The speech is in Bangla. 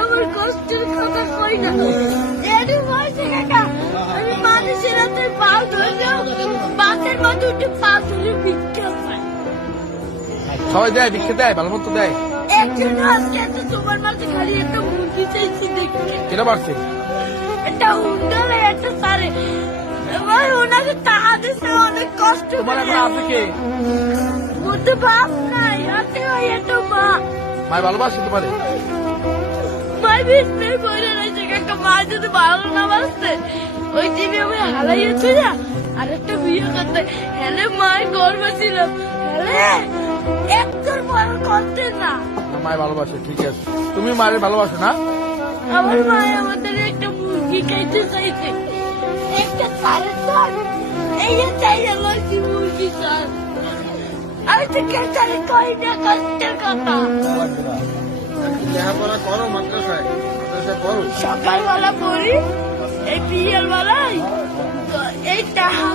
আমার কষ্টের কথা কই না এর বয়সে কাকা আমি মানুষের হাতে পা ধরলেও বাসের মতো উঠে পা ধরে ভিক্ষা পাই। সবাই দেয়, ভিক্ষা দেয়, ভালো মতো দেয়। একজন আজকে এত তোমার মাঝে খালি একটা মুরগি চাইছি দেখতে। কেনা পারছে একটা উন্ডালে একটা সারে ভাই ওনাকে টাকা দিচ্ছে অনেক কষ্ট তোমার করে। এখন আছে কে? মধ্যে বাপ নাই আছে ভাই একটা মা। মায় ভালোবাসে তোমারে? মাই বিষ্ণের বইরে রয়েছে কাকা মা যদি ভালো না বাসতে ওই টিভি আমি হারাইয়েছি না আর একটা বিয়ে করতে হেলে মায়ের গর্ব ছিল হেলে একজন বড় করতে না। মায় ভালোবাসে, ঠিক আছে। তুমি মায়ের ভালোবাসো না? আমার মায় আমাদের একটা মুরগি খাইতে চাইছে একটা সাড়ে চার এই চাই লাগছি মুরগি চার আমি তো কেটারে কই না কষ্টের কথা। লেখাপড়া করো মাদ্রাসায়, মাদ্রাসায় পড়ো। সকালবেলা পড়ি এই বিয়ের বেলায় এই টাকা